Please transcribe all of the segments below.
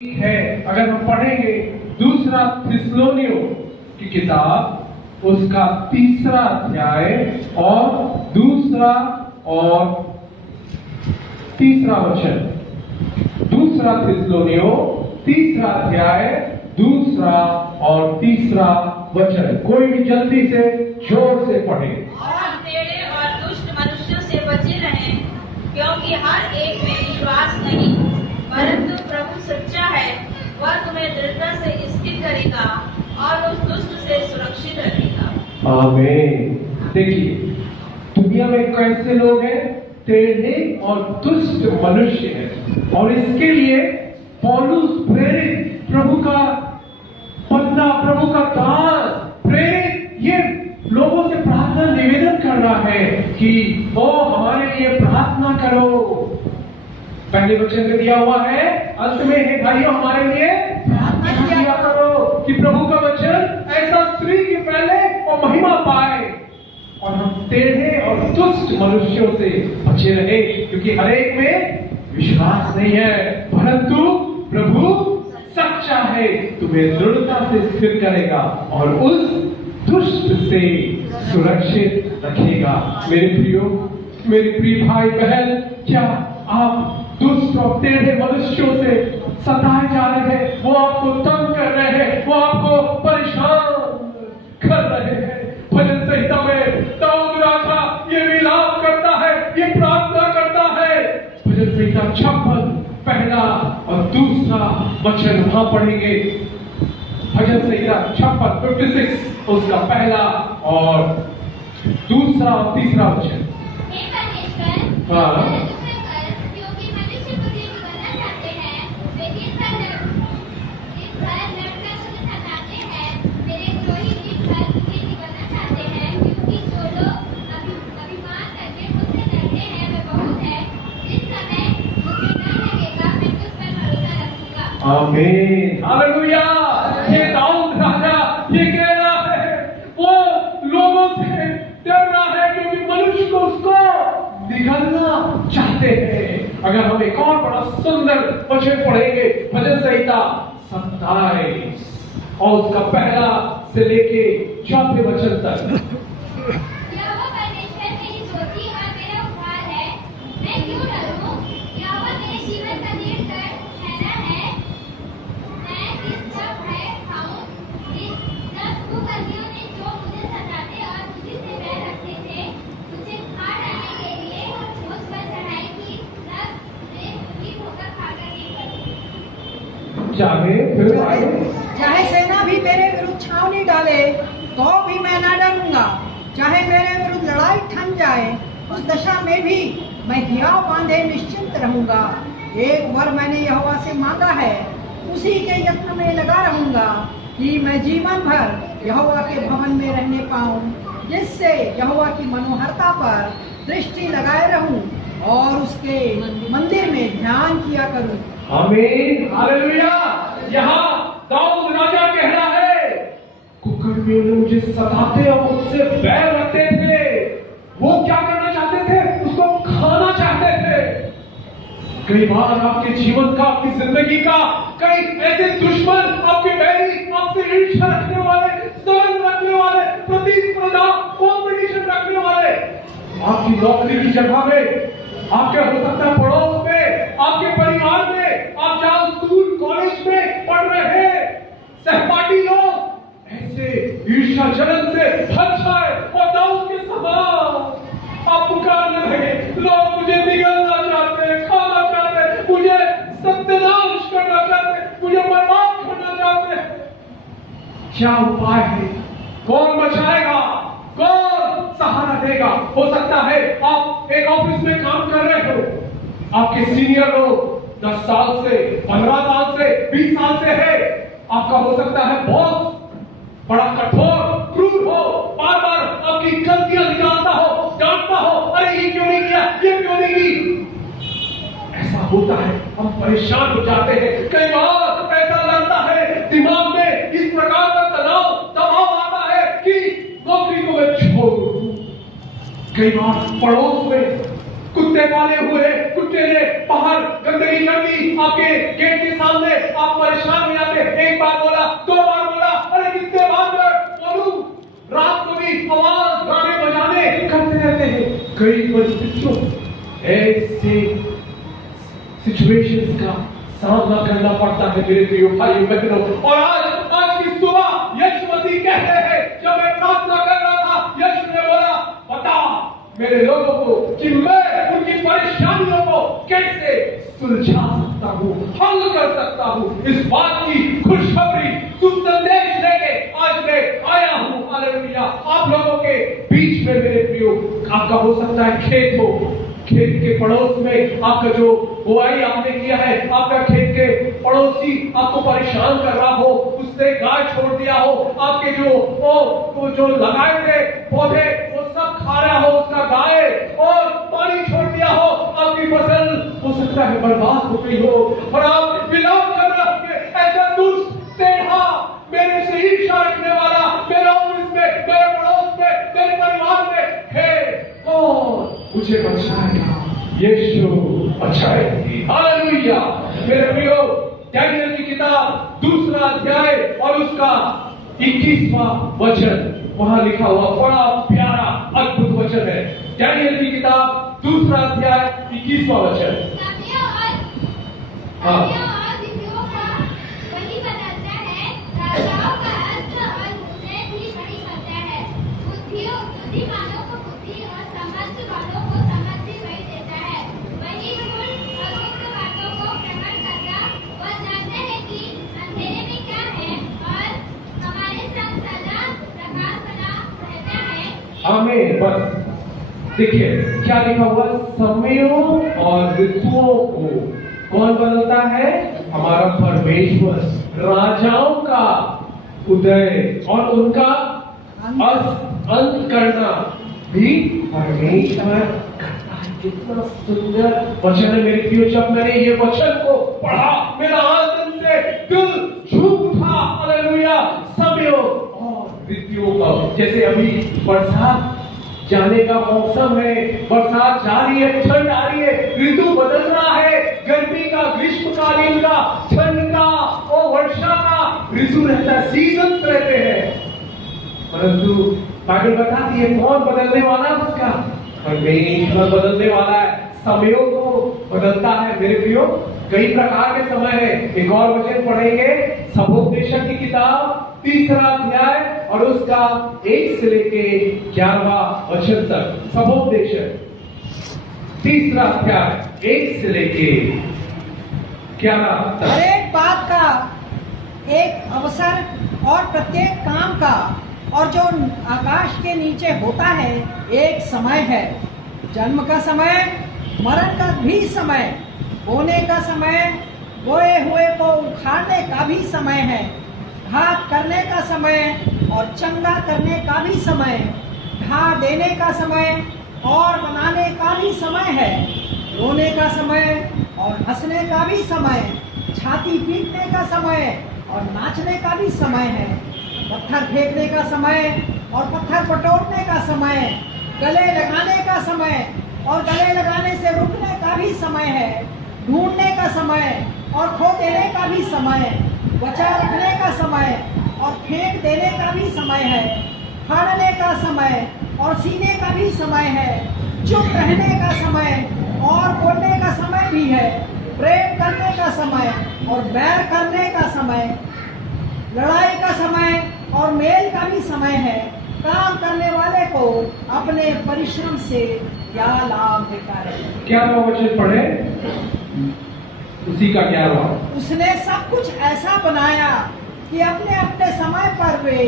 है। अगर हम पढ़ेंगे दूसरा थिस्सलुनीयों की किताब उसका 3रा अध्याय और 2 और 3 वचन। दूसरा थिस्सलुनीयों 3 अध्याय 2 और 3 वचन। कोई भी जल्दी से जोर से पढ़े। और टेढ़े और दुष्ट मनुष्यों से बचे रहें, क्योंकि हर एक में विश्वास नहीं, परंतु प्रभु सच्चा है, वह तुम्हें दृढ़ता से स्थिर करेगा और उस दुष्ट से सुरक्षित रखेगा। आमीन। देखिए, दुनिया में कैसे लोग हैं? टेढ़े और दुष्ट मनुष्य हैं, और इसके लिए पौलुस प्रेरित, प्रभु का बंदा, प्रभु का दास प्रेरित, ये लोगों से प्रार्थना निवेदन कर रहा है कि ओ हमारे लिए प्रार्थना करो। पहले वचन में दिया हुआ है, अंत में है भाइयों हमारे लिए प्रार्थना किया करो कि प्रभु का वचन ऐसा स्त्री के पहले और महिमा पाए, और हम टेढ़े और दुष्ट मनुष्यों से बचे रहे, क्योंकि हर एक में विश्वास नहीं है, परंतु प्रभु सच्चा है, तुम्हें दृढ़ता से स्थिर करेगा और उस दुष्ट से सुरक्षित रखेगा। मेरे प्रियो, मेरे प्रिय भाई बहन, क्या आप दुष्ट और टेढ़े मनुष्यों से सताए जा रहे हैं? वो आपको तंग कर रहे हैं, वो आपको परेशान कर रहे हैं। भजन संहिता में दाऊद राजा ये विलाप करता है, ये प्रार्थना करता है। भजन संहिता 56 पहला और 2 वचन वहां पढ़ेंगे। भजन संहिता 56 उसका पहला और 2 और 3 वचन। हाँ, आमीन, हालेलुया। ये दाऊद राजा ये कह रहा है, वो लोगों से डर रहा है क्योंकि मनुष्य को उसको निगलना चाहते हैं। अगर हम एक और बड़ा सुंदर वचन पढ़ेंगे, भजन संहिता 27 और उसका पहला से लेके 4 वचन तक। चाहे सेना भी मेरे विरुद्ध छावनी डाले तो भी मैं न डरूंगा। चाहे मेरे विरुद्ध लड़ाई ठन जाए, उस दशा में भी मैं हियाव बांधे निश्चिंत रहूंगा। एक वर मैंने यहोवा से मांगा है, उसी के यत्न में लगा रहूंगा कि मैं जीवन भर यहोवा के भवन में रहने पाऊं, जिससे यहोवा की मनोहरता पर दृष्टि लगाए रहूं और उसके मंदिर में ध्यान किया करूं। आमीन, हालेलुया। यहाँ दाऊद राजा कह रहा है, कुकर्मियों ने मुझे सताते और मुझसे बैर रखते थे। वो क्या करना चाहते थे? उसको खाना चाहते थे। कई बार आपके जीवन का, आपकी जिंदगी का कई ऐसे दुश्मन, आपके बैरी, आपसे ईर्ष्या रखने वाले, स्तवन रखने वाले, प्रतिस्पर्धा, कॉम्पिटिशन रखने वाले, आपकी नौकरी की जगह में, आपके हो सकता है पड़ोस में, आपके परिवार में, आप जहां स्कूल कॉलेज में पढ़ रहे हैं, सहपाठी लोग ऐसे ईर्ष्या जलन से भर जाए और दाऊद के समान आप पुकारने लगे, लोग मुझे निगलना चाहते हैं, खाना चाहते हैं, मुझे सत्यानाश करना चाहते हैं, मुझे बर्बाद करना चाहते हैं। क्या उपाय है? कौन बचाएगा? कौन सहारा देगा? हो सकता है आप एक ऑफिस में काम कर रहे हो, आपके सीनियर लोग 10 साल से, 15 साल से, 20 साल से है, आपका हो सकता है बॉस बड़ा कठोर, क्रूर हो, बार बार आपकी गलतियां निकालता हो, डांटता हो, अरे ये क्यों नहीं किया, ये क्यों नहीं की। ऐसा होता है, हम परेशान हो जाते हैं। कई बार ऐसा लगता है, दिमाग में इस प्रकार का तनाव, दबाव आता है कि नौकरी को मैं छोड़ दूं। कई बार पड़ोस में कुत्ते पाले हुए, कुत्ते ने बाहर गंदगी कर दी आपके गेट के सामने, आप एक बार बोला, 2 बार बोला, अरे कितने बार मैं बोलूं? रात को भी आवाज, गाने बजाने करते रहते हैं। कई परिस्थितियों ऐसे सिचुएशंस का सामना करना पड़ता है मेरे प्रिय भाइयों बहनों। और आज की सुबह यीशु मसीह कहते हैं, जब मैं प्रार्थना कर रहा था, यीशु ने बोला, बता मेरे लोगों को कि मैं उनकी परेशानियों को कैसे सुलझा सकता हूँ, हल कर सकता हूँ। इस बात की खुशखबरी सुसंदेश लेके आज मैं आया हूँ। हालेलुया। आप लोगों के बीच में मेरे प्रियो, आपका हो सकता है खेत हो, खेत के पड़ोस में आपका जो बुआई आपने किया है, आपका खेत के पड़ोसी आपको परेशान कर रहा हो, उसने गाय छोड़ दिया हो, आपके जो लगाए थे पौधे वो सब खा रहा हो उसका गाय, और पानी छोड़ दिया हो, आपकी फसल हो सकता है बर्बाद हो गई हो, और आप विलाप कर रहे होंगे, ऐसा दुष्ट टेढ़ा मेरे से ईर्ष्या रखने वाला मेरे ऑफिस में, मेरे पड़ोस में, मेरे परिवार में है, और मुझे बचाएगा। यीशु बचाएगी। हालेलुया। मेरे प्रियो, दानियेल की किताब 2 अध्याय और उसका 21वां वचन वहां लिखा हुआ बड़ा प्यारा अद्भुत वचन है। दानियेल की किताब 2 अध्याय 21वां वचन। हाँ, आमीन। बस देखिए क्या लिखा हुआ, समयों और ऋतुओं को कौन बदलता है? हमारा परमेश्वर। राजाओं का उदय और उनका अंत करना भी परमेश्वर करता है। कितना सुंदर वचन है मेरे प्रियो। जब मैंने ये वचन को पढ़ा, मेरा आनंद से दिल झूम उठा। हालेलुया। समयों और ऋतुओं का, जैसे अभी बरसात जाने का मौसम है, बरसात जा रही है, ठंड आ रही है, ऋतु बदल रहा है, गर्मी का, ग्रीष्मकालीन का, ठंड का और वर्षा का ऋतु रहता है, सीजन रहते हैं। परंतु बाइबल बताती है कौन बदलने वाला है? उसका परमेश्वर बदलने वाला है। समयों को बदलता है मेरे प्रियो। कई प्रकार के समय है। एक और वचन पढ़ेंगे, सबोपदेशक की किताब 3 अध्याय और उसका 1 से लेके 11वां वचन तक। सबोपदेशक 3 अध्याय 1 से लेके 11 तक। हर एक बात का एक अवसर और प्रत्येक काम का और जो आकाश के नीचे होता है एक समय है। जन्म का समय, मरण का भी समय, बोने का समय, बोए हुए को उखाड़ने का भी समय है, घात करने का समय और चंगा करने का भी समय, ढा देने का समय और बनाने का भी समय है, रोने का समय और हंसने का भी समय, छाती पीटने का समय और नाचने का भी समय है, पत्थर फेंकने का समय और पत्थर पटोरने का समय, गले लगाने का समय और गले लगाने से रुकने का भी समय है, ढूंढने का समय और खो देने का भी समय, बचा रखने का समय और फेंक देने का भी समय है, फाड़ने का समय और सीने का भी समय है, चुप रहने का समय और बोलने का समय भी है, प्रेम करने का समय और बैर करने का समय, लड़ाई का समय और मेल का भी समय है। काम करने वाले को अपने परिश्रम से क्या लाभ देता है। क्या वचन पढ़े? उसी का 11वां। उसने सब कुछ ऐसा बनाया कि अपने अपने समय पर वे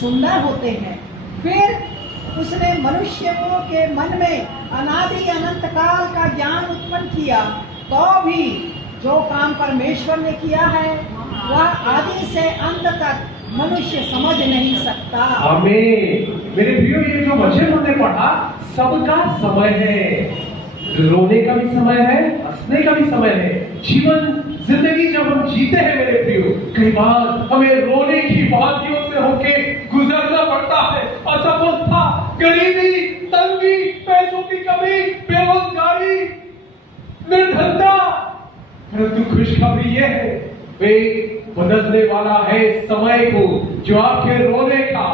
सुंदर होते हैं। फिर उसने मनुष्यों के मन में अनादि अनंत काल का ज्ञान उत्पन्न किया, तो भी जो काम परमेश्वर ने किया है वह आदि से अंत तक मनुष्य समझ नहीं सकता। आमीन। मेरे प्रियो, ये जो वचन हमने पढ़ा, सबका समय है। रोने का भी समय है, हंसने का भी समय है। जीवन, जिंदगी जब हम जीते हैं मेरे प्रियो, कई बार हमें रोने की वादियों से होके गुजरना पड़ता है। असफलता, गरीबी, तंगी, पैसों की कमी, बेरोजगारी, निर्धनता। परंतु खुशखबरी यह है, वे बदलने वाला है समय को, जो आपके रोने का,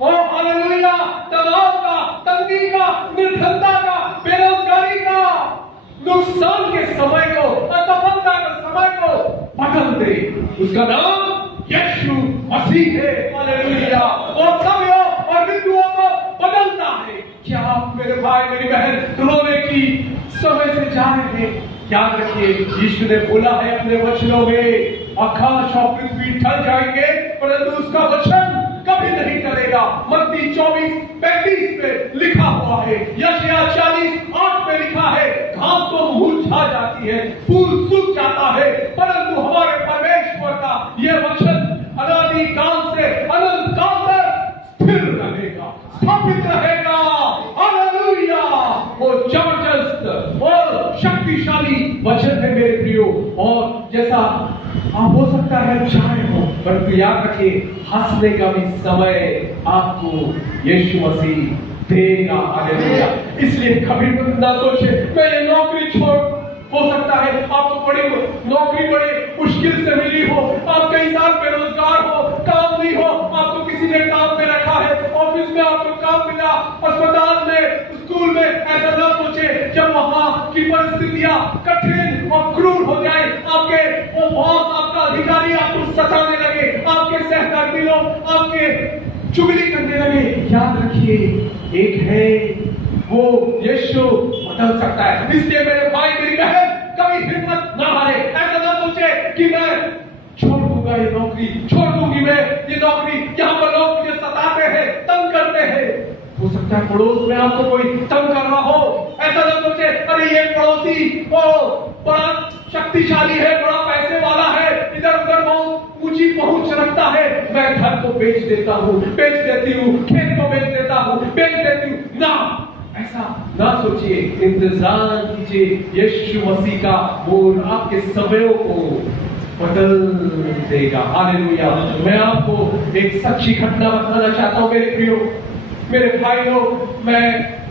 ओ हालेलुया, तनाव का, तंगी का, निर्धनता का, बेरोजगारी का, नुकसान के समय को, असफलता के समय को बदल दे। उसका नाम यीशु मसीह है। हालेलुया। और समयों और ऋतुओं को बदलता है। क्या आप मेरे भाई मेरी बहन रोने की समय से जा रहे हैं? याद रखिए, यीशु ने बोला है अपने वचनों में, आकाश और पृथ्वी टल जाएंगे परंतु उसका वचन कभी नहीं टलेगा। मत्ती 24:35 में लिखा हुआ है, यशायाह 40:8 में लिखा है, घास तो मुरझा जाती है, फूल सूख जाता है, परंतु हमारे परमेश्वर का यह वचन अनादि काल से अनंत काल तक स्थिर रहेगा, स्थापित रहेगा। हालेलुया। वो जबरदस्त और शक्तिशाली वचन है मेरे प्रियो। और जैसा आप हो सकता है चाहे हो, परंतु याद रखिए, हंसने का भी समय आपको यीशु मसीह देगा। हालेलुया। इसलिए कभी ना सोचे मैं ये नौकरी छोड़, हो सकता है आपको बड़ी नौकरी बड़ी मुश्किल से मिली हो, आप कई साल बेरोजगार हो, काम नहीं हो, आपको किसी ने काम पे रखा है, ऑफिस में आपको काम मिला, अस्पताल में, स्कूल में, ऐसा ना सोचे जब वहां की परिस्थितियां कठिन और क्रूर हो जाए, आपके वो बॉस, आपका अधिकारी आपको सताने लगे, आपके सहकर्मी लोग आपके चुगली करने लगे, याद रखिए एक है वो यीशु बदल सकता है। इसलिए मेरे भाई मेरी बहन कभी हिम्मत ना हारे। ऐसा ना सोचे कि मैं छोड़ दूंगा ये नौकरी, छोड़ दूंगी मैं ये नौकरी, यहाँ पर लोग मुझे सताते हैं, तंग करते हैं। हो सकता है पड़ोस में आपको कोई तंग कर रहा हो, ऐसा ना सोचे अरे ये पड़ोसी वो बड़ा शक्तिशाली है, बड़ा पैसे वाला है, इधर उधर बहुत ऊंची पहुंच रखता है, मैं घर को बेच देता हूँ, बेच देती हूँ, खेत को बेच देता हूँ, बेच देती हूँ। ना, ऐसा ना सोचिए, इंतजार कीजिए, यीशु मसीह का बोल आपके समयों को बदल देगा। हालेलुया। मैं आपको एक सच्ची घटना बताना चाहता हूँ मेरे प्रियो, मेरे भाई लोग। मैं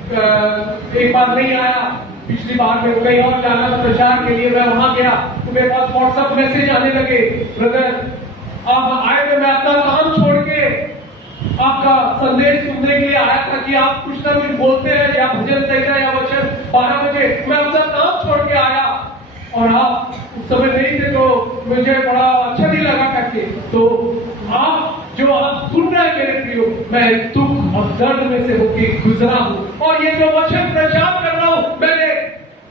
एक बार नहीं आया, पिछली बार में कहीं और जाना था प्रचार के लिए, मैं वहां गया तो मेरे पास व्हाट्सएप मैसेज आने लगे, ब्रदर आप आए थे, मैं अपना काम छोड़ के आपका संदेश सुनने के लिए आया था कि आप कुछ ना कुछ बोलते हैं या भजन संहिता या वचन 12 बजे, मैं अपना काम छोड़ के आया और आप उस समय नहीं थे तो मुझे बड़ा अच्छा नहीं लगा करके। तो आप जो आप सुन रहे हैं मेरे प्रियो, मैं दुख और दर्द में से होकर गुजरा हूँ और ये जो वचन प्रचार कर रहा हूँ मैंने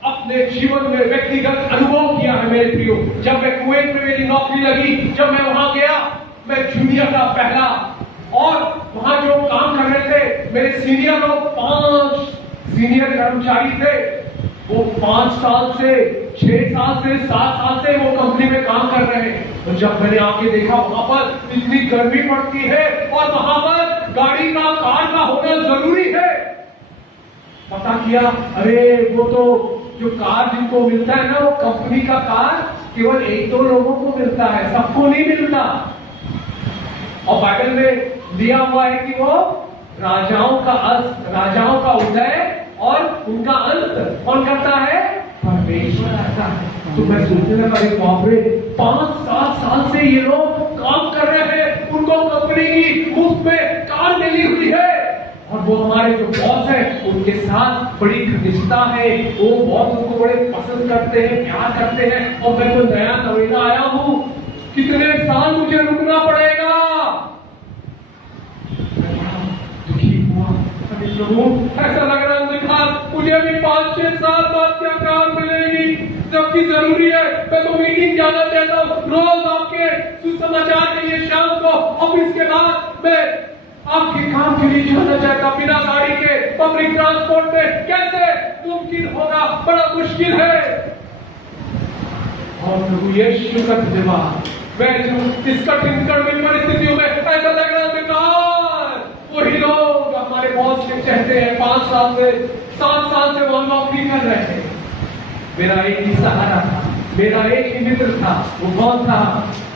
अपने जीवन में व्यक्तिगत अनुभव किया है मेरे प्रियो। जब मैं कुवैत में मेरी नौकरी लगी, जब मैं वहां गया, मैं जूनियर था पहला, और वहां जो काम कर रहे थे मेरे सीनियर लोग 5 सीनियर कर्मचारी थे, वो 5 साल से 6 साल से 7 साल से वो कंपनी में काम कर रहे हैं। तो जब मैंने आके देखा वहां पर इतनी गर्मी पड़ती है और वहां पर गाड़ी का कार का होना जरूरी है, पता किया अरे वो तो जो कार जिनको मिलता है ना, वो कंपनी का कार केवल 1-2 लोगों को मिलता है, सबको नहीं मिलता। और बाइबल में दिया हुआ है कि वो राजाओं का उदय और उनका अंत कौन करता है? परमेश्वर करता है। तो मैं सोचने लगा अरे बाप रे, 5-7 साल से ये लोग काम कर रहे हैं, उनको कंपनी की मुफ्त में कार मिली हुई है और वो हमारे जो बॉस है उनके साथ बड़ी घनिष्ठता है, वो बॉस उनको बड़े पसंद करते हैं, प्यार करते हैं, और मैं तो नया नवेला आया हूँ, कितने साल मुझे रुकना पड़ेगा। ऐसा लग रहा है मुझे भी 5-6 साल बाद क्या कार मिलेगी, जबकि जरूरी है, मैं तो मीटिंग जाना चाहता हूँ, रोज आपके सुसमाचार के लिए शाम को ऑफिस के बाद मैं आपके काम के लिए जाना चाहता, बिना गाड़ी के पब्लिक ट्रांसपोर्ट में कैसे मुमकिन होगा, बड़ा मुश्किल है। और प्रभु यीशु का धन्यवाद, मैं इस कठिन परिस्थितियों में ऐसा लग रहा है वही लोग हमारे बॉस के चाहते हैं, 5 साल से 7 साल से वो नौकरी कर रहे थे। मेरा एक ही सहारा था, मेरा एक ही मित्र था, वो कौन था?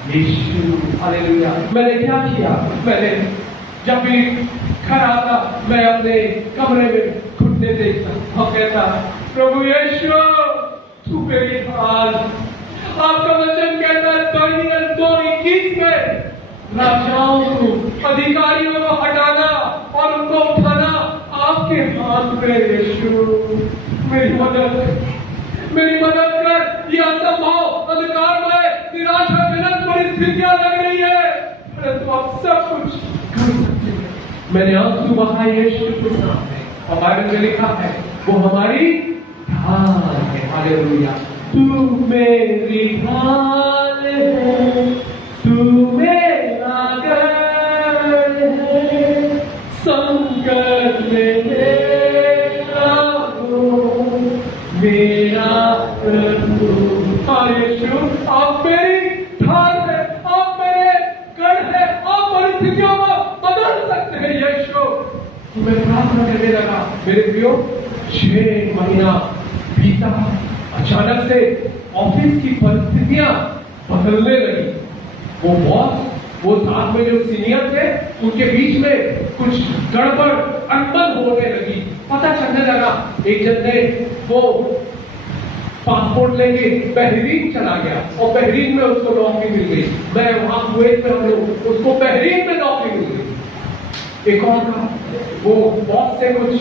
यीशु। हालेलुया। मैंने क्या किया? मैंने जब भी घर आता मैं अपने कमरे में घुटने देखता और कहता प्रभु यीशु तू मेरी हाल, आपका वचन कहता है 2:21 राजाओं को, अधिकारियों को हटाना और उनको उठाना आपके हाथ में। यीशु मेरी मदद कर। यह असंभव, अंधकारमय, निराशाजनक परिस्थितियां लग रही है, परंतु आप सब कुछ कर सकते हैं। मैंने आंसू बहाए यीशु के सामने, और बाइबल में लिखा है वो हमारी ढाल है। हालेलुया। तू मेरी ढाल है, तू मेरा गढ़ है, संकट में मेरा हो, मेरा प्रभु। हाँ यीशु, आप मेरी ढाल है, आप मेरे गढ़ है, आप परिस्थितियों को बदल सकते हैं यीशु। मैं प्रार्थना करने लगा। मेरे प्रियो, 6 महीना बीता, अचानक से ऑफिस की परिस्थितियां बदलने लगी। वो बॉस, वो साथ में जो सीनियर थे, उनके बीच में कुछ गड़बड़ अनबन होने लगी। पता चलने लगा एक जन ने वो पासपोर्ट लेके बहरीन चला गया और बहरीन में उसको नौकरी मिल गई। मैं वहां कुवैत में हम लोग, उसको बहरीन में नौकरी मिल गई। एक और था, वो बॉस से कुछ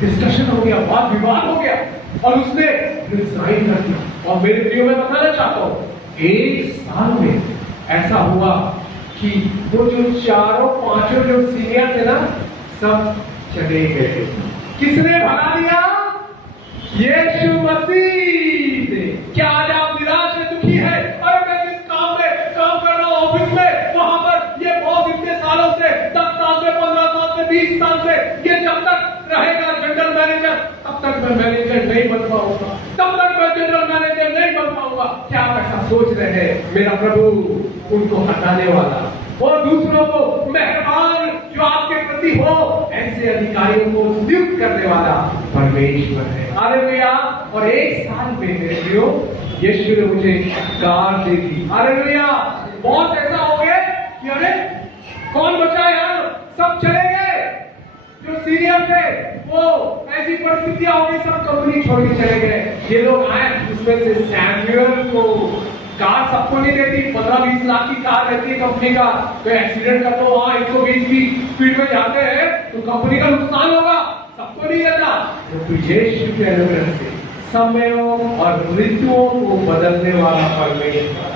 डिस्कशन हो गया, वाद विवाद हो गया और उसने रिजाइन कर दिया। और मेरे प्रियो, मैं बताना चाहता हूँ, 1 साल में ऐसा हुआ कि वो जो 4-5 जो सीनियर थे ना, सब चले गए। किसने भगा दिया? यीशु मसीह ने। क्या आज आप निराश है, दुखी है? अरे मैं जिस काम में काम कर रहा हूँ ऑफिस में, वहां पर ये बॉस इतने सालों से, 10 साल से, 15 साल से, 20 साल से, ये जब तक रहेगा जनरल मैनेजर, तब तक मैं मैनेजर नहीं बन पाऊंगा, तब तक मैं जनरल मैनेजर नहीं बन पाऊंगा। क्या आप ऐसा सोच रहे हैं? मेरा प्रभु उनको हटाने वाला और दूसरों को मेहरबान जो आपके प्रति हो, ऐसे अधिकारियों को नियुक्त करने वाला परमेश्वर है। हालेलुया। और 1 साल में मेरे प्रियो, यीशु ने मुझे कार दे दी। हालेलुया। बहुत ऐसा हो गया कि अरे कौन बचा यार, सब चले गए। जो सीनियर थे वो ऐसी परिस्थितियां हो गई, सब कंपनी छोड़ के चले गए। ये लोग आए, उसमें से सैमुअल को कार सबको नहीं देती, 15-20 लाख की कार रहती है कंपनी का। तो एक्सीडेंट कर दो वहां 120 की स्पीड में जाते हैं तो कंपनी का नुकसान होगा, सबको नहीं देता। तो यीशु के अनुग्रह से समयों और ऋतुओं को बदलने वाला परमेश्वर।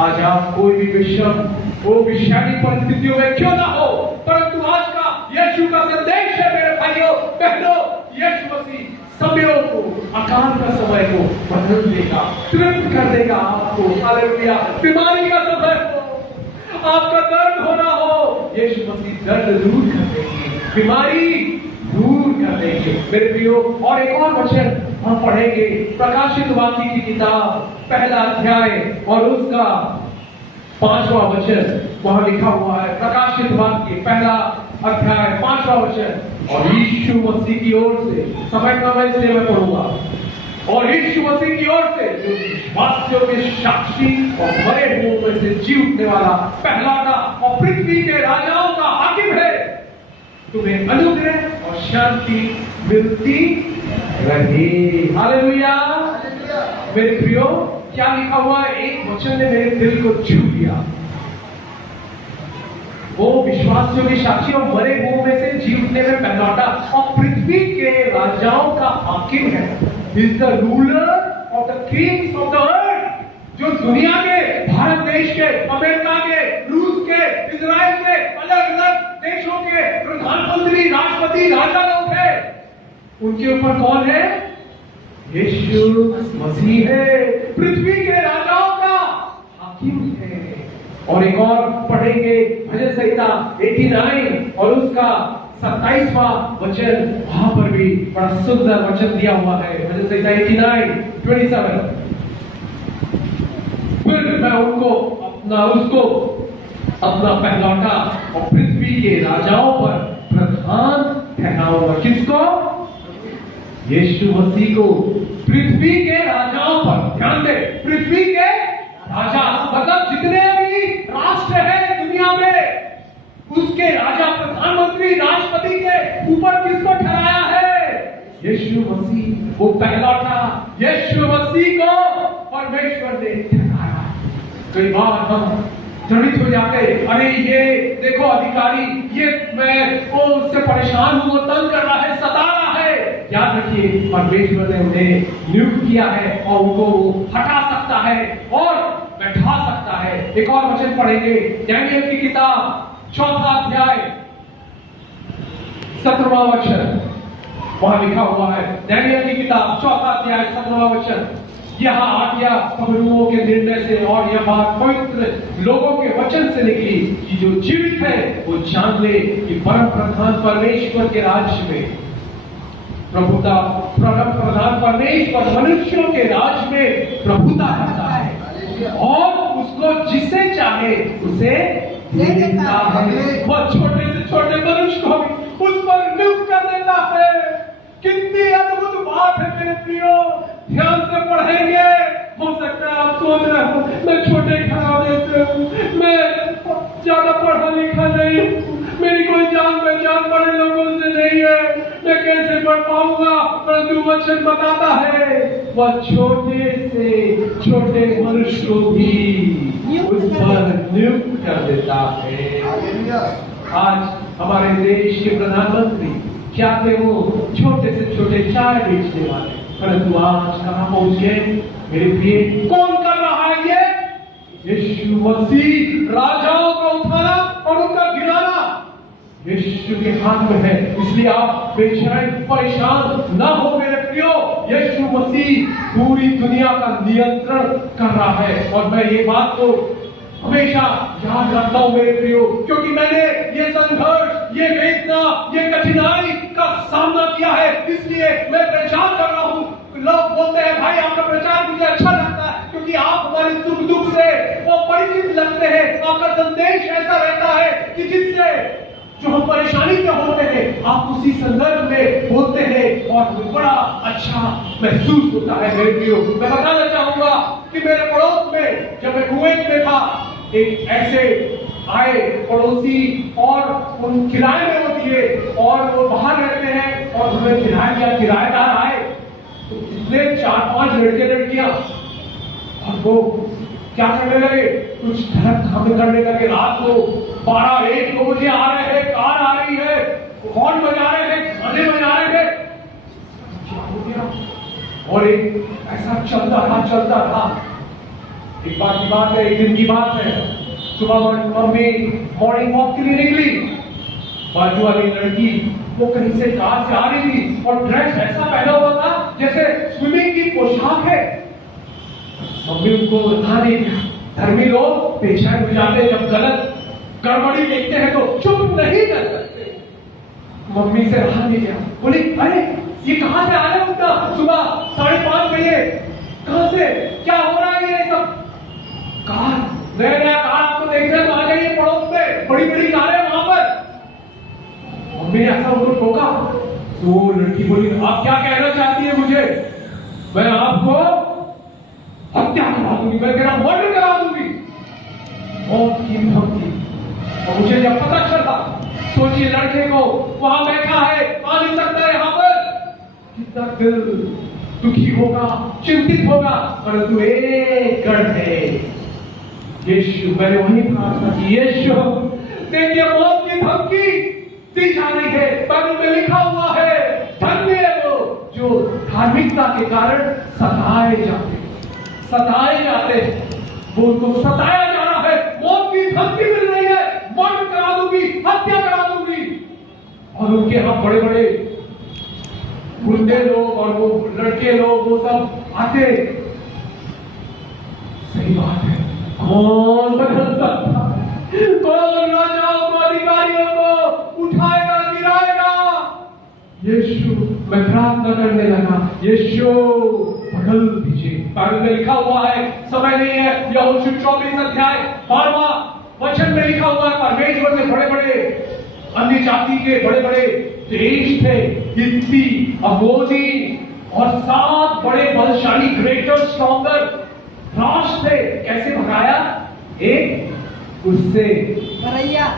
आज आप कोई भी विषम, वो विषादी परिस्थितियों में क्यों ना हो, परंतु आज का यीशु का संदेश है मेरे भाइयों बहनों, यीशु मसीह समयों को, अकाल का समय को बदल देगा, तृप्त कर देगा आपको। हालेलुया। बीमारी का समय हो, आपका दर्द हो रहा हो, यीशु मसीह दर्द दूर कर देंगे, बीमारी दूर कर देंगे मेरे प्रियो। और एक और वचन हम पढ़ेंगे, प्रकाशित वाक्य की किताब 1 अध्याय और उसका 5वां वचन वहां लिखा हुआ है। प्रकाशित वाक्य 1 अध्याय 5वां वचन। और यीशु मसीह की ओर से, समझना मैं इसलिए मैं पढ़ूंगा, और यीशु मसीह की ओर से जो विश्वासियों के साक्षी और मरे हुओं में से जी उठने वाला पहला का और पृथ्वी के राजाओं का हाकिम है, तुम्हें अनुग्रह और शांति मिलती रहे। हालेलुया। मेरे प्रियो, क्या लिखा हुआ है? एक वचन ने मेरे दिल को छू लिया। वो विश्वासियों की साक्षी और मरे हुओं में से जी उठने में पहलौठा और पृथ्वी के राजाओं का हाकिम है। Is the ruler of the Kings of the earth. जो दुनिया के, भारत देश के, अमेरिका के, रूस के, इजराइल के, अलग अलग देशों के प्रधानमंत्री, राष्ट्रपति, राजा लोग हैं, उनके ऊपर कौन है? यीशु मसीह है, पृथ्वी के राजाओं का हाकिम है। और एक और पढ़ेंगे, भजन संहिता 89 और उसका 27वां वचन। वहां पर भी बड़ा सुंदर वचन दिया हुआ है। भजन संहिता 89:27। फिर मैं उसको अपना पहलौठा और पृथ्वी के राजाओं पर प्रधान ठहराऊंगा। किसको? यीशु मसीह को। पृथ्वी के राजाओं पर, ध्यान दे, पृथ्वी के राजा मतलब जितने भी राष्ट्र है दुनिया में, उसके राजा, प्रधानमंत्री, राष्ट्रपति के ऊपर किसको ठहराया है? यीशु मसीह। वो पहला था, यीशु मसीह को परमेश्वर ने ठहराया। कई बार हम द्रवित हो जाते, अरे ये देखो अधिकारी, ये मैं वो उससे परेशान हूँ, वो तंग कर रहा है, सता रहा है। याद रखिए परमेश्वर ने उन्हें नियुक्त किया है और उनको हटा सकता है और बैठा सकता है। एक और वचन पढ़ेंगे, दानियेल की किताब 4वां अध्याय 17वां वचन, वहां लिखा हुआ है। दानियेल की किताब 4वां अध्याय 17वां वचन, यहाँ आज्ञा प्रभुओं के निर्णय से और यह बात पवित्र लोगों के वचन से निकली कि जो जीवित है वो जान ले कि परम प्रधान परमेश्वर के राज्य में प्रभुता, परम प्रधान परमेश्वर मनुष्यों के राज्य में प्रभुता करता है और उसको जिसे चाहे उसे दे देता है। बहुत छोटे से छोटे मनुष्य को भी उस पर नियुक्त कर देता है। कितनी अद्भुत बात है मेरे प्रियो, ध्यान से पढ़ेंगे। हो सकता है आप सोच रहे हो मैं छोटे घराने से हूँ, मैं ज्यादा पढ़ा लिखा नहीं हूँ, मेरी कोई जान पहचान बड़े लोगों से नहीं है, मैं कैसे पढ़ पाऊंगा। परंतु वचन बताता है वह छोटे से छोटे मनुष्य को भी उस पर नियुक्त कर देता है। आज हमारे देश के प्रधानमंत्री क्या थे, वो छोटे से छोटे चाय बेचने वाले, परंतु आज कहां पहुंच गए मेरे प्रिय? कौन कर रहा है ये? यीशु मसीह राजाओं को उठाना और उनका गिराना यीशु के हाथ में है। इसलिए आप बेचैन परेशान ना हो मेरे प्रियो, यीशु मसीह पूरी दुनिया का नियंत्रण कर रहा है। और मैं ये बात को हमेशा याद रखता हूं मेरे प्रियो, क्योंकि मैंने ये संघर्ष, ये वेदना, ये कठिनाई का सामना किया है, इसलिए मैं प्रचार कर रहा हूं। लोग बोलते हैं भाई आपका प्रचार मुझे अच्छा लगता है क्योंकि आप हमारे सुख दुख से वो परिचित लगते हैं, आपका संदेश ऐसा रहता है कि जिससे जो हम परेशानी से होते हैं आप उसी संदर्भ में बोलते हैं और हमें बड़ा अच्छा महसूस होता है मेरे प्रियो। मैं बताना चाहूंगा कि मेरे पड़ोस में जब मैं कुवैत में था, एक ऐसे आए पड़ोसी और उन किराए में वो दिए और वो बाहर रहते हैं और हमें किराएदार आए तो इतने 4-5 लड़के लड़कियां और वो क्या करने लगे, कुछ गलत काम करने लगे। रात को 12-1 बजे आ रहे हैं, कार आ रही है, हॉर्न बजा रहे हैं, गाने बजा रहे हैं। क्या हो गया? और एक ऐसा चलता रहा। एक बार की बात है, एक दिन की बात है, सुबह मम्मी मॉर्निंग वॉक के लिए निकली, बाजू वाली लड़की वो कहीं से कार से आ रही थी और ड्रेस ऐसा पहना हुआ था जैसे स्विमिंग की पोशाक है। मम्मी उनको ध्यान नहीं दिया। धर्मी लोग बेचैन हो जाते हैं, जब गलत गड़बड़ी देखते हैं तो चुप नहीं कर सकते। मम्मी से रहा नहीं गया, बोली अरे ये कहां से आ रहे हो उतना सुबह 5:30 बजे, कहां से, क्या हो रहा है ये सब? कार, नया कार आपको देख रहे तो आ जाइए पड़ोस में, बड़ी कारें वहां पर। मम्मी ने ऐसा उनको टोका तो लड़की बोली आप क्या कहना चाहती है मुझे? मैं आपको हत्या करा दूंगी, मैं तेरा मर्डर करा दूंगी। मौत की धमकी। और मुझे जब पता चला, सोचिए लड़के को वहां बैठा है, आ नहीं सकता यहाँ पर, कितना दिल दुखी होगा, चिंतित होगा। परंतु एक गढ़ है यीशु, मैंने वही प्रार्थना की, यीशु देखिए मौत की धमकी दी जा रही है, बाइबल में लिखा हुआ है धन्य है वो जो धार्मिकता के कारण सताए जाते हैं, वो उनको सताया जा रहा है, मौत की धमकी मिल रही है, मर्डर करा दूंगी, हत्या करा दूंगी। और उनके यहाँ बड़े गुंडे लोग और वो लड़के लोग वो सब आते। सही बात है, कौन बदल सकता, कौन राजाओं को, अधिकारियों को उठाएगा, गिराएगा? यीशु, मैं प्रार्थना करने लगा, यीशु बदल दीजिए। बाइबल में लिखा हुआ है, समय नहीं है, यहोशू 24 अध्याय 12वां वचन में लिखा हुआ है, परमेश्वर ने बड़े अन्य जाति के बड़े देश थे, हित्ती, अमोनी और 7 बड़े बलशाली ग्रेटर स्ट्रॉन्गर राष्ट्र थे। कैसे भगाया? एक उससे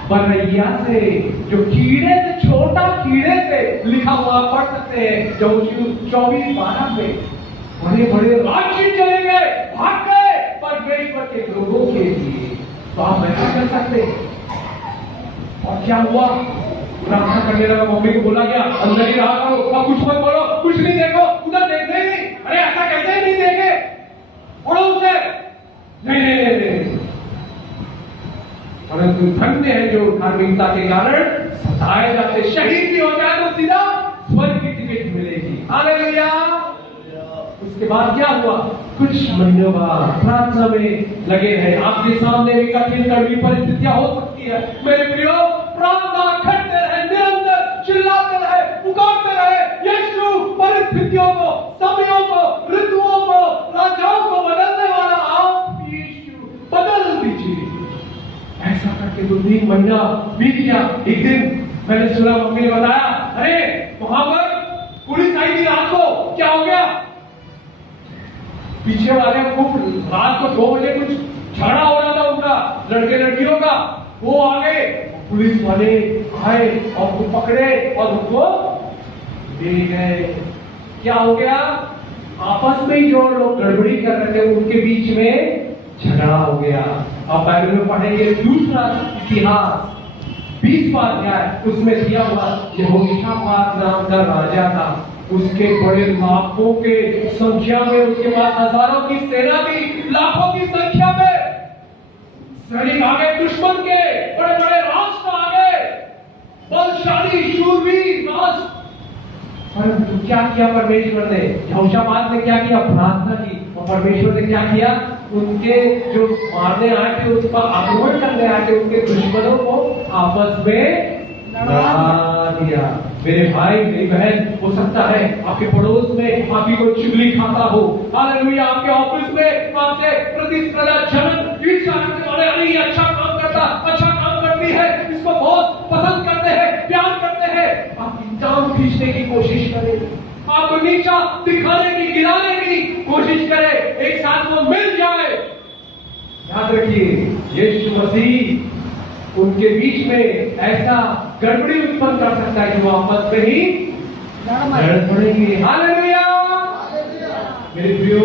बरैया से, जो कीड़े से, छोटा कीड़े से, लिखा हुआ पढ़ सकते हैं यहोशू 24:12 में। बड़े राज्य चले गए, भाग गए परमेश्वर के लोगों के लिए। तो आप ऐसा कर सकते हैं। और क्या हुआ? प्रार्थना करने लगा, मम्मी को बोला क्या अंदर ही रहा करो, अब कुछ मत बोलो, कुछ नहीं देखो, उधर देखने ही नहीं। अरे ऐसा कैसे नहीं देखे, पढ़ो उसे। नहीं। परंतु धन्य है जो धार्मिकता के कारण सताए जाते, शहीद भी हो जाए तो सीधा स्वर्ग की टिकट मिलेगी। हालेलुया। उसके बाद क्या हुआ? कुछ महीनों बाद प्रार्थना में लगे रहे। आपके सामने भी कठिन कड़वी परिस्थितियां हो सकती है मेरे प्रियो। प्रार्थना करते रहे, निरंतर चिल्लाते रहे, पुकारते रहे। यीशु परिस्थितियों को, समयों को, ऋतुओं को, राजाओं को बदलने वाला आप यीशु बदल दीजिए। ऐसा करके 2-3 महीना बीत गया। एक दिन मैंने सुना, मम्मी ने बताया, अरे वहां पर पुलिस आई थी रात को। क्या हो गया? पीछे वाले को रात को 2 बजे कुछ झगड़ा हो रहा था उनका, लड़के लड़कियों का। वो आ गए, पुलिस वाले आए और उनको पकड़े और उनको ले गए। क्या हो गया? आपस में जो लोग गड़बड़ी कर रहे थे उनके बीच में झगड़ा हो गया। आप बाइबल में पढ़ेंगे दूसरा इतिहास 20 अध्याय, उसमें दिया हुआ यहोशापात नाम का राजा था। उसके बड़े लाखों के संख्या में, उसके पास हजारों की सेना थी, लाखों की संख्या में सैनिक आ गए, दुश्मन के बड़े बड़े राष्ट्र आ गए, बलशाली शूरवीर राष्ट्र। परंतु क्या किया परमेश्वर ने? यहोशापात ने क्या किया? प्रार्थना की। और परमेश्वर ने क्या किया? उनके जो मारने आए थे, उस पर आक्रमण करने आए थे, उनके दुश्मनों को आपस में लड़ा दिया। मेरे भाई, मेरी बहन, हो सकता है आपके पड़ोस में आपकी कोई चुगली खाता हो। हालेलुया। आपके ऑफिस में आपसे प्रतिस्पर्धा, जलन, ईर्ष्या करने वाले, अरे ये अच्छा काम करता, अच्छा काम करती है, इसको बहुत पसंद करते हैं, प्यार करते हैं, आपकी टांग खींचने की कोशिश करें, आपको नीचा दिखाने की, गिराने की कोशिश करे, एक साथ वो मिल जाए। याद रखिए, यीशु मसीह उनके बीच में ऐसा गड़बड़ी उत्पन्न कर सकता है कि वो आपस में ही लड़ पड़ेंगे। हालेलुया। मेरे प्रियो,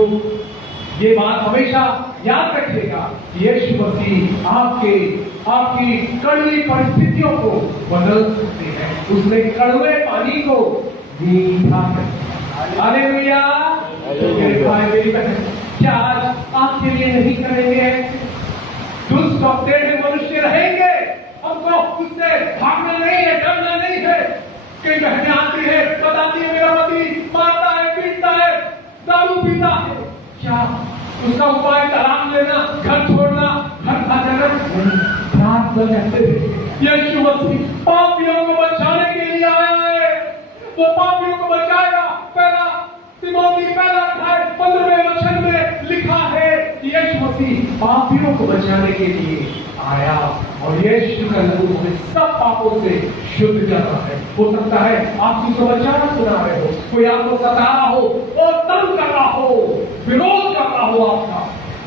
ये बात हमेशा याद रखिएगा, यीशु मसीह आपकी कड़वी परिस्थितियों को बदल सकते हैं। उसने कड़वे पानी को मीठा कर दिया। हालेलुया। मेरे भाई, मेरी बहन, क्या आज आपके लिए नहीं करेंगे? दुष्ट और टेढ़े मनुष्य रहेंगे, हमको उससे भागना नहीं है, डरना नहीं है। कई बहनें आती है, बताती है मेरा पति मारता है, पीटता है, दारू पीता है। क्या उसका उपाय तलाक लेना, घर छोड़ना, घर खा जाना? प्रार्थना करते थे। यीशु मसीह पापियों को बचाने के लिए आया है, वो पापियों को बचाएगा। पहला तिमोथी 1:15 वचन में लिखा है, यीशु मसीह पापियों को बचाने के लिए आया और यीशु का लहू हमें सब पापों से शुद्ध कर रहा है। हो सकता है आप सुसमाचार सुना रहे हो, कोई आपको सता रहा हो और तंग कर रहा हो, विरोध कर रहा हो आपका।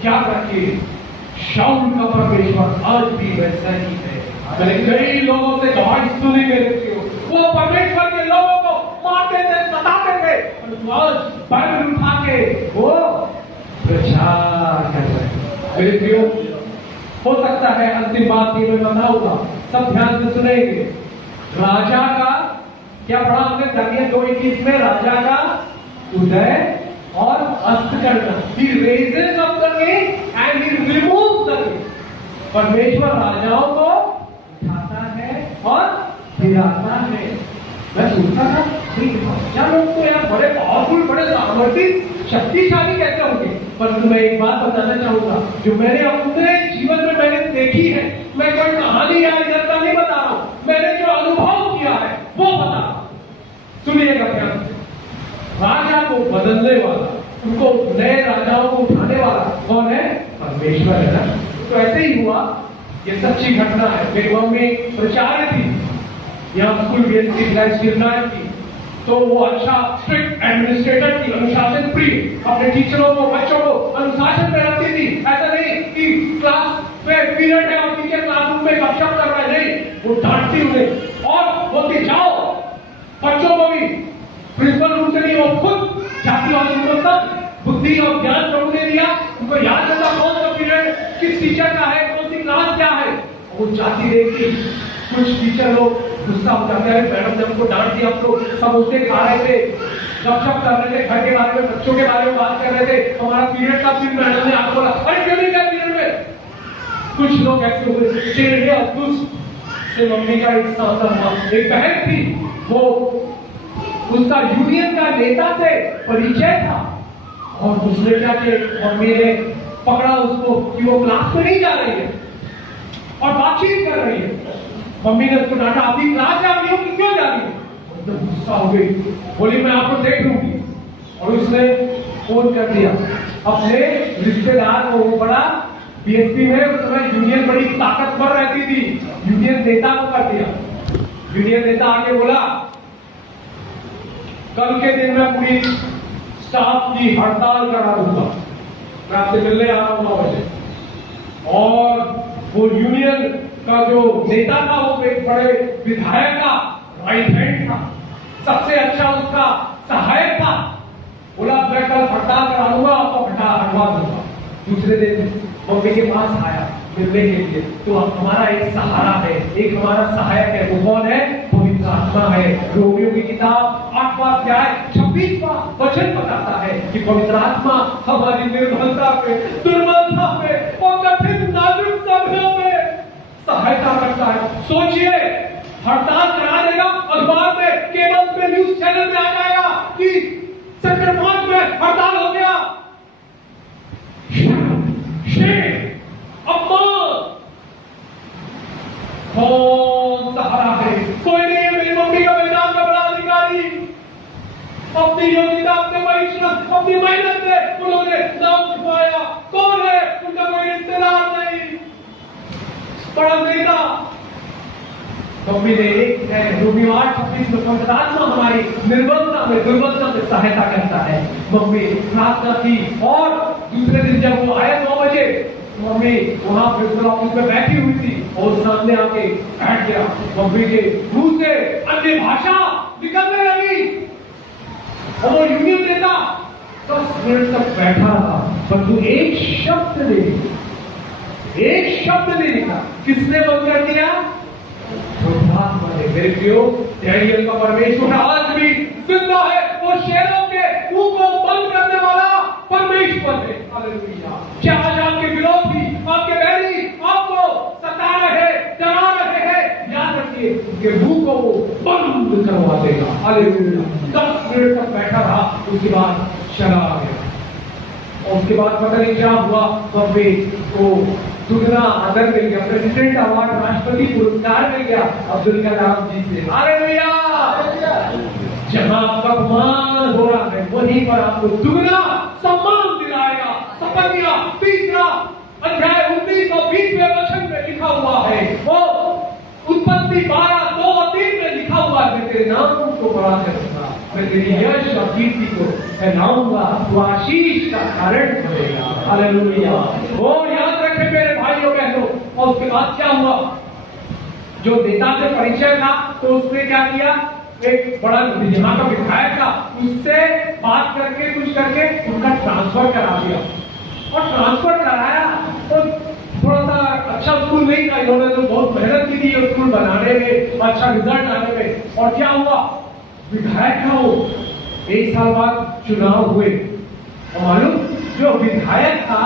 याद रखिए, शाऊल का परमेश्वर आज भी वैसा ही है। मैंने कई लोगों से गवाही सुनी, मेरे प्रियो, वो परमेश्वर के लोगों को मारते थे, सताते थे, और आज बाइबल उठा के वो प्रचार कर रहे हैं। मेरे प्रियो, हो सकता है अंतिम बात ये मैं बताऊंगा, सब ध्यान से सुनेंगे। राजा का क्या पढ़ा हमने? दानियल 2:21 में राजा का उदय और अस्त करना। He raises up the king and he removes the king. परमेश्वर राजाओं को उठाता है और गिराता है। मैं सोचता था क्या लोग तो यार बड़े पावरफुल, बड़े सामर्थ्य, शक्तिशाली कैसे होंगे? परंतु मैं एक बात बताना चाहूंगा जो मैंने अपने जीवन में मैंने देखी है। मैं कोई कहानी या इधर का नहीं बता रहा हूं, मैंने जो अनुभव किया है वो बता रहा हूं। सुनिएगा ध्यान से। राजा को बदलने वाला, उनको नए राजाओं को उठाने वाला कौन है? परमेश्वर है ना। तो ऐसे ही हुआ, ये सच्ची घटना है। मेरी मम्मी प्रचार्य थी, यहाँ स्कूल की, तो वो अच्छा स्ट्रिक्ट एडमिनिस्ट्रेटर थी, अनुशासन प्रिय, अपने टीचरों को, बच्चों को अनुशासन में रखती थी। ऐसा नहीं कि क्लास में पीरियड है और टीचर क्लासरूम में गपशप कर रहा है, नहीं, वो डांटती उन्हें और बोलती जाओ। बच्चों को भी प्रिंसिपल रूम से नहीं, वो खुद जाती और उनको सब बुद्धि और ज्ञान प्रभु ने दिया। उनको याद रहता कौन सा पीरियड किस टीचर का है, कौन सी क्लास वो जाती देखी, कुछ टीचर लोग गुस्सा हो जाते हैं, मैडम ने हमको डांट दिया, हम लोग समोसे खा रहे थे, गपशप कर रहे थे, घर के बारे में, बच्चों के बारे में बात कर रहे थे, हमारा पीरियड था, फिर मैडम ने आके बोला अरे क्यों नहीं गए पीरियड में। कुछ लोग ऐसे हुए, चिढ़े और से मम्मी का एक सामना हुआ। एक बहन थी, वो उसका यूनियन का नेता से परिचय था और उसने क्या किया, मम्मी ने पकड़ा उसको कि वो क्लास में नहीं जा रही है और बातचीत कर रही है। मम्मी ने उसको डांटा, आपकी क्लास है, आप क्यों जा रही है? तो गुस्सा हो गई, बोली मैं आपको देख लूंगी। और उसने फोन कर दिया अपने रिश्तेदार को, वो बड़ा बीएसपी में उस समय यूनियन बड़ी ताकतवर रहती थी, यूनियन नेता को कर दिया। यूनियन नेता आके बोला कल के दिन मैं पूरी स्टाफ की हड़ताल करा दूंगा, मैं आपसे मिलने आ रहा हूं 9 बजे। और वो यूनियन का जो नेता था वो एक बड़े विधायक का राइट हैंड था, सबसे अच्छा उसका सहायक था। बोला मैं कल हड़ताल करा दूंगा, आपको हटवा दूंगा। दूसरे दिन मम्मी के पास आया मिलने के लिए, तो हमारा एक सहारा है, एक हमारा सहायक है, वो कौन है? पवित्र आत्मा है। रोमियो की किताब 8वां अध्याय 26वां वचन बताता है कि पवित्र आत्मा हमारी निर्बलता पे, दुर्बलता पे और कठिन नाजुक समयों में सहायता करता है। सोचिए, हड़ताल करा देगा और बाद में केबल पे न्यूज चैनल में आ जाएगा कि सेक्टर 5 में हड़ताल हो गया। कौन सहारा है? कोई नहीं है। मेरी मम्मी का बलिदान का बड़ा अधिकारी, अपनी योग्यता, अपने परिश्रम, अपनी मेहनत से उन्होंने नाम छुपाया। कौन है? उनका कोई रिश्तेदार नहीं, बड़ा नेता। मम्मी ने एक है, रोमियो 8:26 में पवित्र आत्मा हमारी निर्बलता में, दुर्बलता में सहायता करता है। मम्मी प्रार्थना की और दूसरे दिन जब वो आया 9 बजे, मम्मी वहां प्रिंसिपल ऑफिस में बैठी हुई थी और सामने आके बैठ गया। मम्मी के मुंह से अन्य भाषा निकलने लगी और वो यूनियन नेता 10 मिनट तक बैठा रहा, परंतु एक शब्द नहीं निकला। किसने बंद कर दिया? मेरे प्रियो, डैनियल का परमेश्वर आज भी जिंदा है। वो शेरों के मुंह को बंद करने वाला परमेश्वर है। हालेलुया। क्या आज आपके विरोधी, आपके बैरी आपको सता रहे, डरा रहे हैं, याद रखिए उनके मुंह को वो बंद करवा देगा। हालेलुया। 10 मिनट तक बैठा रहा, उसके बाद चला गया। और उसके बाद पता नहीं क्या हुआ, मम्मी को दुगना आदर मिल गया, प्रेसिडेंट अवार्ड, राष्ट्रपति पुरस्कार मिल गया अब्दुल कलाम जी से। हालेलुया। जहां आपका अपमान हो रहा है वहीं पर आपको दुगना सम्मान दिलाएगा। सपन्या 3 अध्याय 19 और 20वें वचन में लिखा हुआ है, वो उत्पत्ति 12:2 और 3 में लिखा हुआ है, तेरे नाम को बड़ा करूंगा, मैं तेरी यश और कीर्ति को फैलाऊंगा, तू आशीष का कारण बनेगा। हालेलुया। वो याद रखे मेरे भाइयों बहनों। और उसके बाद क्या हुआ? जो नेता से परिचय था तो उसने क्या किया, एक बड़ा यहाँ का विधायक था, उससे बात करके कुछ करके उनका ट्रांसफर करा दिया। और ट्रांसफर कराया तो थोड़ा सा अच्छा स्कूल नहीं था, इन्होंने तो बहुत मेहनत की थी स्कूल बनाने में, अच्छा रिजल्ट आने में। और क्या हुआ, विधायक था वो, 1 साल बाद चुनाव हुए और मालूम जो विधायक था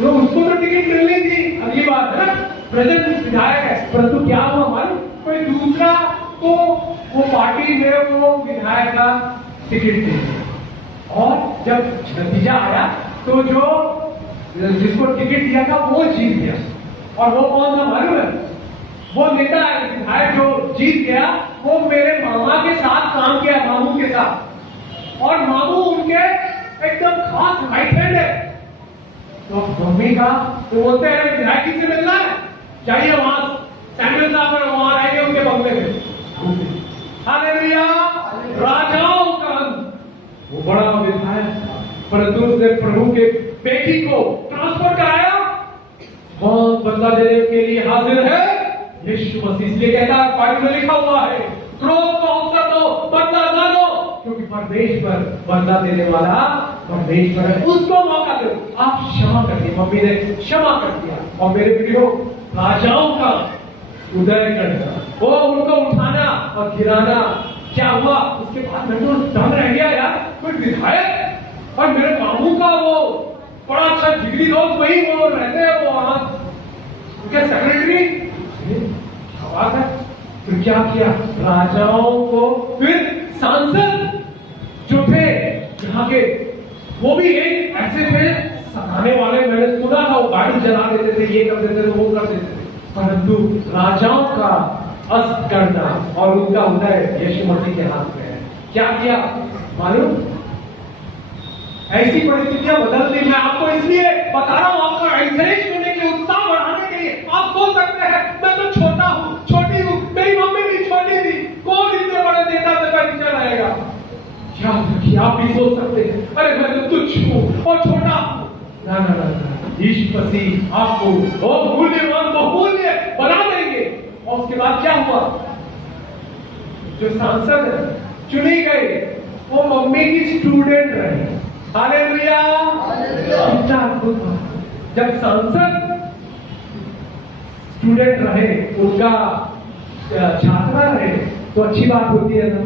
वो उसको तो टिकट मिलनी थी अगली बार, है ना, प्रेजेंट विधायक है, परंतु क्या हुआ मालूम, कोई दूसरा को वो पार्टी में वो विधायक का टिकट दे। और जब नतीजा आया तो जो जिसको टिकट दिया था वो जीत गया। और वो कौन था मालूम है? वो नेता विधायक जो जीत गया वो मेरे मामा के साथ काम किया, मामू के साथ, और मामू उनके एकदम खास राइट हैंड है। तो मम्मी का तो बोलते हैं विधायक से मिलना है, जाइए वहां सैमुअल साहब वहां रहेंगे उनके बंगले में। हालेलुया। राजाओं का वो बड़ा विधायक था, परंतु उसने प्रभु के बेटी को ट्रांसफर कराया। कौन बदला देने के लिए हाजिर है? यीशु मसीह। इसलिए कहता है, बाइबल में लिखा हुआ है, क्रोध को अवसर दो, बदला ना लो, क्योंकि परमेश्वर बदला देने वाला परमेश्वर है, उसको मौका दो। आप क्षमा कर दिए, मम्मी ने क्षमा कर दिया। और मेरे प्रियो, राजाओं का उदय करना, वो उनको उठाना और गिराना। क्या हुआ उसके बाद? मैं तो दम रह गया यार, कोई विधायक और मेरे मामू का वो बड़ा अच्छा डिग्री दोस्त वही वो रहते हैं वो वहां उनके सेक्रेटरी। क्या बात है? फिर क्या किया? राजाओं को, फिर सांसद जो थे यहाँ के वो भी एक ऐसे थे सताने वाले। मैंने सुना था वो गाड़ी जला देते थे, ये कर देते थे, वो कर देते थे, परंतु राजाओं का अस्त करना और उनका उदय यीशु मसीह के हाथ में है। क्या किया मालूम? ऐसी परिस्थितियां बदल दी। मैं आपको इसलिए बता रहा हूं, आपको एनकरेज करने के लिए, उत्साह बढ़ाने के लिए। आप सोच सकते हैं मैं तो छोटा हूं, छोटी हूं, मेरी मम्मी भी छोटी थी, कौन इतने बड़े नेता से परिचय रहेगा? क्या आप भी सोच सकते हैं अरे मैं तो तुच्छ हूं और छोटा हूं। ना ना ना, यीशु मसीह आपको बहुत मूल्यवान बहुमूल्य बना देंगे। और उसके बाद क्या हुआ? जो सांसद चुने गए वो मम्मी की स्टूडेंट रहे। हालेलुया। कितना अद्भुत बात। जब सांसद स्टूडेंट रहे, उनका छात्रा रहे, तो अच्छी बात होती है ना।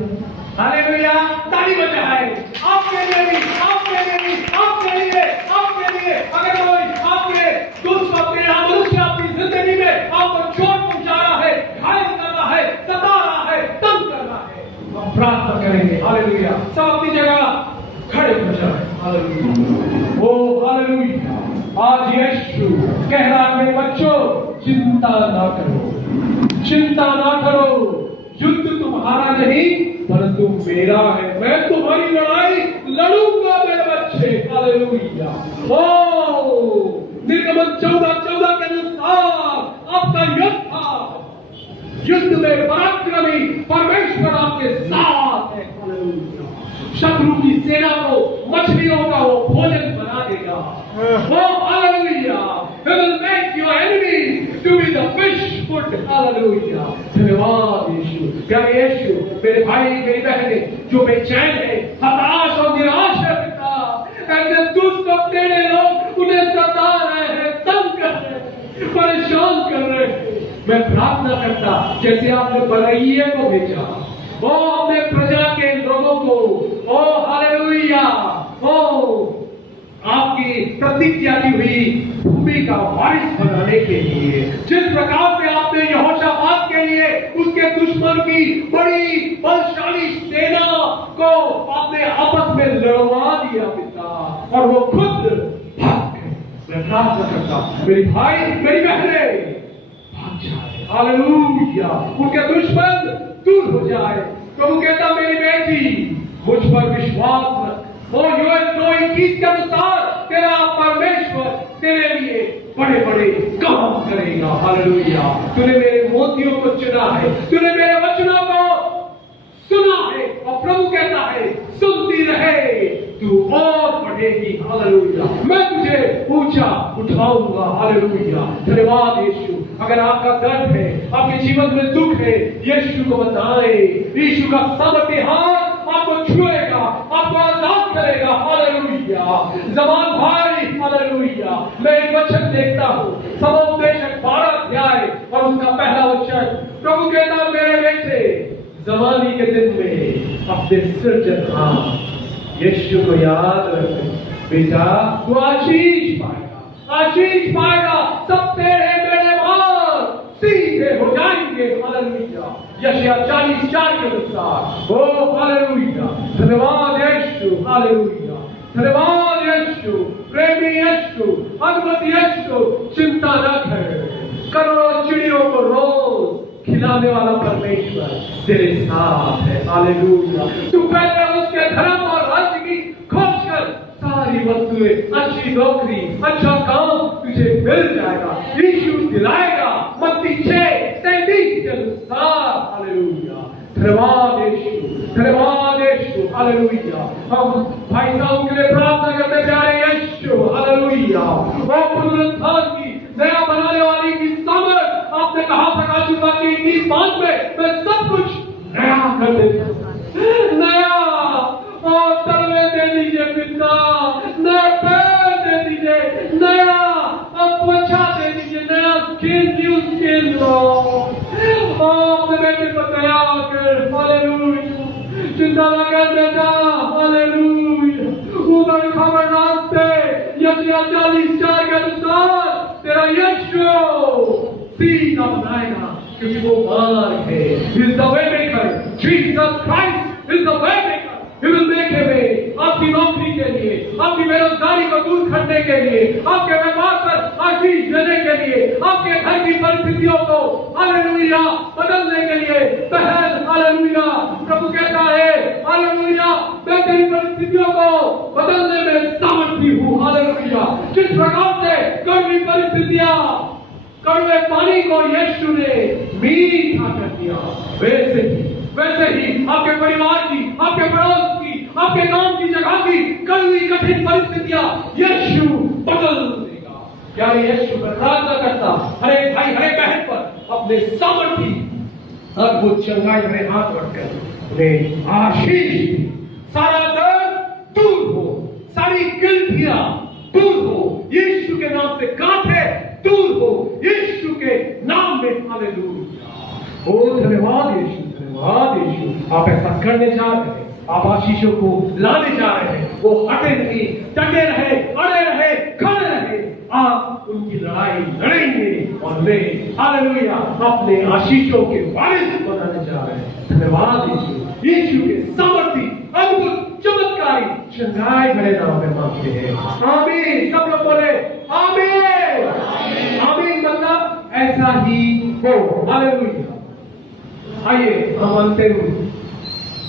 हालेलुया। ताली बजाए आपके लिए भी, आपके लिए भी, आपके लिए, आपके लिए। अगर कोई आपके दुष्ट अपने मनुष्य आपकी जिंदगी में आपको चोट पहुंचा रहा है, घायल कर रहा है, सता रहा है, तंग कर रहा है, हम प्रार्थना करेंगे। हालेलुया। सब अपनी जगह खड़े हो जाए। हालेलुया। ओ हालेलुया। आज यीशु कह रहा है मेरे बच्चों, चिंता ना करो, चिंता ना करो। युद्ध तुम्हारा नहीं परंतु मेरा है। मैं तुम्हारी लड़ाई लड़ूंगा मेरे बच्चे। हालेलुया। ओ निर्गमन 14:14 के अनुसार आपका युद्ध में पराक्रमी परमेश्वर आपके साथ है। हालेलुया। शत्रु की सेना को मछलियों का वो भोजन बना देगा। ओ hallelujah. He will make your enemies to be the fish food. Hallelujah. धन्यवाद यीशु। प्यारे यीशु, मेरे भाई मेरी बहनें जो बेचैन है, हताश और निराश है पिता, ऐसे दुष्ट और टेढ़े लोग उन्हें सता रहे हैं, तंग कर रहे हैं, परेशान कर रहे हैं, मैं प्रार्थना करता जैसे आपने बलैये को भेजा, वो अपने प्रजा के लोगों को, ओ हालेलुया, ओ आपकी प्रतिज्ञा की हुई भूमि का वारिस बनाने के लिए, जिस प्रकार से आपने यहोशापात के लिए उसके दुश्मन की बड़ी बलशाली सेना को आपने आपस में लड़वा दिया पिता, और वो खुद भाग गए। मैं प्रार्थना करता मेरी भाई मेरी बहनें भाग जाए। हालेलुया। उनके दुश्मन दूर हो जाए। प्रभु कहता मेरी बेटी मुझ पर विश्वास रख। वो यूएल 2:21 के अनुसार तेरा परमेश्वर तेरे लिए बड़े बड़े काम करेगा। हालेलुया। तूने मेरे मोतियों को चुना है, तूने मेरे वचनों को सुना है, और प्रभु कहता है सुनती रहे तू और बढ़ेगी। हालेलुया। मैं तुझे ऊंचा उठाऊंगा। हालेलुया। धन्यवाद यीशु। अगर आपका दर्द है, आपके जीवन में दुख है, यीशु को बताएं। यीशु का सामर्थ्य हाथ आपको छुएगा, आपको आजाद करेगा। हालेलुया। जमान भाई हालेलुया। मैं एक वचन देखता हूँ, समुपदेशक 12 अध्याय और उसका पहला वचन। प्रभु कहता मेरे बेटे जमानी के दिन में अपने सृजनहार यीशु को याद रख बेटा, तू आशीष पाएगा, आशीष पाएगा। सब तेरे मेरे मार्ग सीधे हो जाएंगे। हालेलुया। यशायाह 40:4 के अनुसार। ओ हालेलुया। धन्यवाद यीशु। हालेलुया। धन्यवाद यीशु। प्रेमी यीशु, अद्भुत यीशु। चिंता न कर, करोड़ों चिड़ियों को रोज खिलाने वाला परमेश्वर तेरे साथ है। हालेलुया। तू पहले उसके धर्म और राज्य की खोज कर, सारी वस्तुएं, अच्छी नौकरी, अच्छा काम तुझे मिल जाएगा। यीशु दिलाएगा। मत्ती 6:33 के अनुसार। हालेलुया। धन्यवाद यीशु। धन्यवाद यीशु। हालेलुया। हम भाई साहब के लिए प्रार्थना करते प्यारे यीशु। हालेलुया। वो पुनरुत्थान की नया बनाने वाली की सामर्थ आपने कहा प्रकाशित वाक्य 19:5 में मैं सब कुछ नया कर देता हूं। नया और तलवे दे दीजिए पिता, नया पैर दे दीजिए, नया त्वचा दे दीजिए, नया स्किन, न्यू स्किन लो। खुदा कहते था हालेलुया, ऊपर खबर रास्ते यशायाह 40:4 के अनुसार तेरा यीशु सीधा बनाएगा, क्योंकि वो मार्ग है। He is the way maker. Jesus Christ is the way maker. He will make a way. आपकी नौकरी के लिए, आपकी बेरोजगारी को दूर करने के लिए, आपके व्यापार पर आशीष देने के लिए, आपके घर की परिस्थितियों को हालेलुया बदलने के लिए। बहन हालेलुया, प्रभु कहता है हालेलुया, मैं तेरी परिस्थितियों को बदलने में सामर्थी हूँ। हालेलुया, जिस प्रकार से कड़वी परिस्थितियां, कड़वे पानी को यीशु ने मीठा कर दिया, वैसे ही आपके परिवार की, आपके पड़ोस की, आपके गांव की, जगह की कड़वी कठिन परिस्थितियां यीशु बदल देगा। क्या यीशु पर प्रार्थना करता हर एक भाई, हर एक बहन पर अपने सामर्थी अद्भुत चंगाई भरे हाथ रखकर उन्हें आशीष, सारा दर्द दूर हो, सारी गिल्टियां दूर हो, यीशु के नाम से गांठे दूर हो, यीशु के नाम में हालेलुया। ओ धन्यवाद यीशु, धन्यवाद यीशु, आप ऐसा करने जा रहे हैं, आप आशीषों को लाने जा रहे हैं। वो हटे नहीं, डटे रहे, अड़े रहे, खड़े रहे, आप उनकी लड़ाई लड़ेंगे और वे हालेलुया अपने आशीषों के वारिस बनाने जा रहे हैं। धन्यवाद यीशु, यीशु के सामर्थी अद्भुत चमत्कारी चंगाई भरे नाम में मांगते हैं, आमीन। सब लोग बोले आमीन, आमीन। मतलब ऐसा ही हो, हालेलुया। आइए हम अंतिम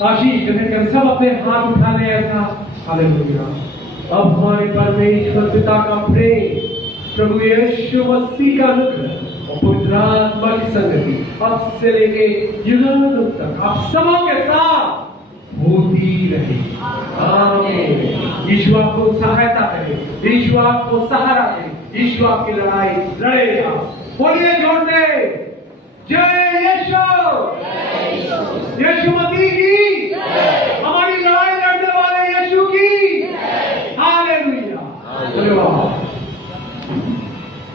आशीष देने कर सब अपने हाथ उठा ले, ऐसा हालेलुया। अब हमारे परमेश्वर पिता का प्रेम, प्रभु यीशु मसीह का अनुग्रह और पवित्र आत्मा की संगति अब से लेके युग तक आप सबों के साथ होती रहे, आमीन। यीशु आपको सहायता करे, यीशु आपको सहारा दे, यीशु आपकी लड़ाई लड़ेगा। बोलिए जोर से, जय यीशु, यीशु मसीह की।